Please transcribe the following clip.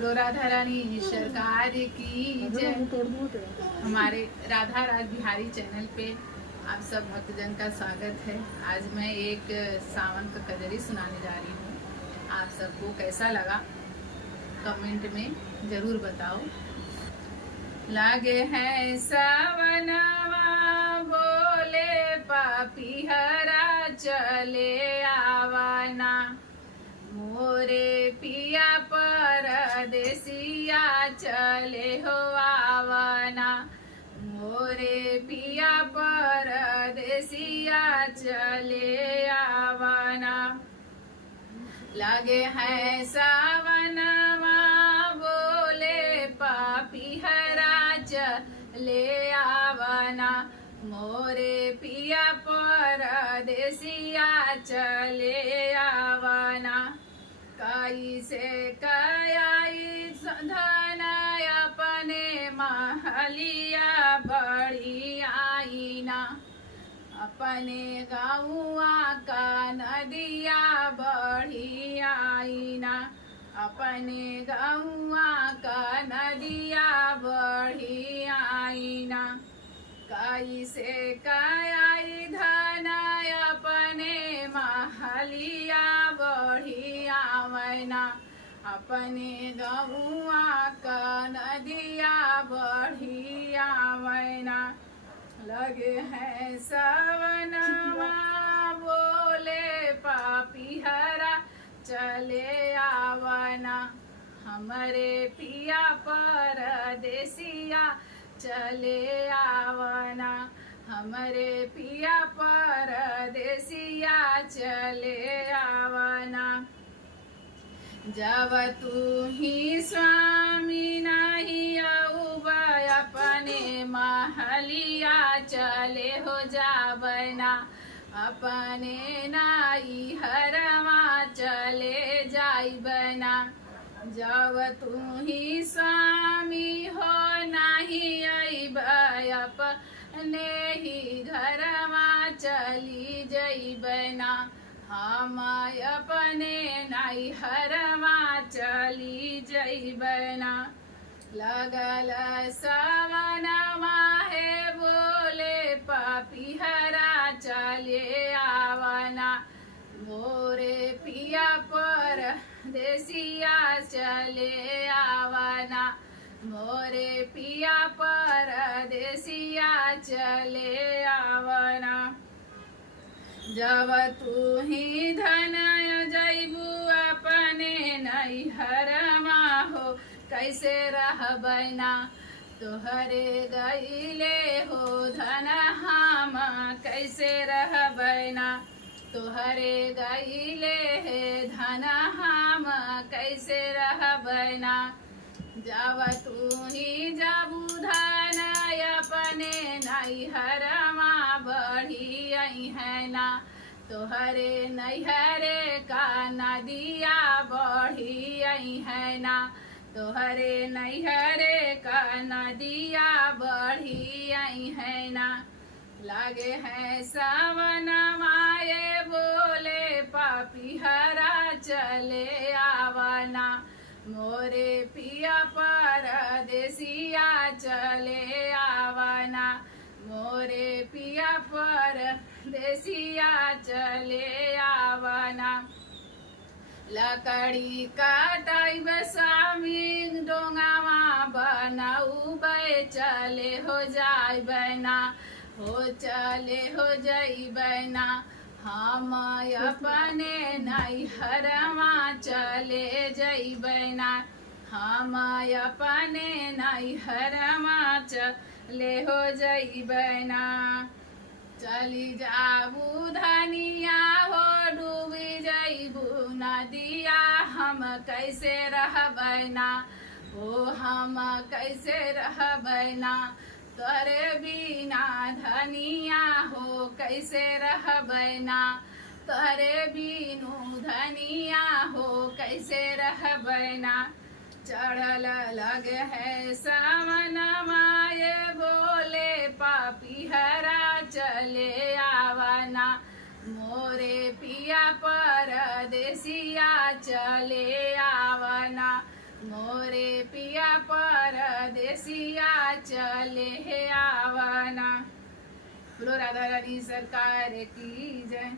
बोलो राधा रानी सरकार की जय। हमारे राधा राज बिहारी चैनल पे आप सब भक्तजन का स्वागत है। आज मैं एक सावन का कजरी सुनाने जा रही हूँ। आप सबको कैसा लगा कमेंट में जरूर बताओ। लागे है सावनवा बोले पापी हरा चले आवाना, मोरे पिया परदेसिया चले हो आवाना, मोरे पिया परदेसिया चले आवाना। लगे है सावनवा बोले पापी हरा चले आवाना, मोरे पिया परदेसिया चले आवाना। काई से काई धन अपने महलिया बड़ी आईना, अपने गाँवा का नदिया बढ़ी आईना, अपने गाँवा का नदिया बढ़ी आईना। काई से काई धन अपने महलिया बढ़ी आवैना, अपने गौआ का नदिया बढ़ी आवैना। लगे है सावनवा बोले पापी हरा चले आवना, हमरे पिया परदेसिया चले आवना, हमरे पिया परदेसिया चले आवना। जब तू ही स्वामी नहीं औबा अपने महलिया चले हो जावना, अपने नाई हरवा चले जाइबना। जब तू ही स्वामी हो नहीं अइब अपने ही घरवा चली जइबना, हम अपने नाई हरवा चली जइबना। लगल सावनवा है बोले पापी हरा चले आवना, मोरे पिया परदेसिया चले आवना, मोरे पिया परदेसिया चले आवना। जब तू ही धन जइबू अपने नैहरमा हो कैसे रहबैना, तोहरे गईले हो धन हम कैसे रहबैना, तोहरे गईले है धन हम कैसे रहबैना। जब तू ही जाबू धन अपने नैहरमा बढ़ी है ना, तोहरे नैहरे का नदिया बढ़ी है ना, तोहरे नैहरे का नदिया बढ़ी है ना। लागे है सावनवा ये बोले पापी हरा चले आवना, मोरे पिया परदेसिया चले आवना, मोरे पिया परदेसिया चले आवना। लकड़ी काटाइब स्वामी डोंगावा बनाऊ चले हो जाइबना, हो चले हो जाइबना। हम अपने नैहरवा चले जइबना, हम अपने नैहरवा चले हो जइबना। चली जाबू धनिया हो डूबी जइबू नदिया, हम कैसे रहबैना, हो हम कैसे रहबैना। तोरे बिना धनिया हो कैसे रहबैना, तोरे बिनु धनिया हो कैसे रहबैना। चढ़ल लगे है सावनवा ये बोले पापी हरा चले आवना, मोरे पिया परदेसिया चले आवना, मोरे पिया परदेसिया चले है आवना। बोलो राधा रानी सरकार की जय।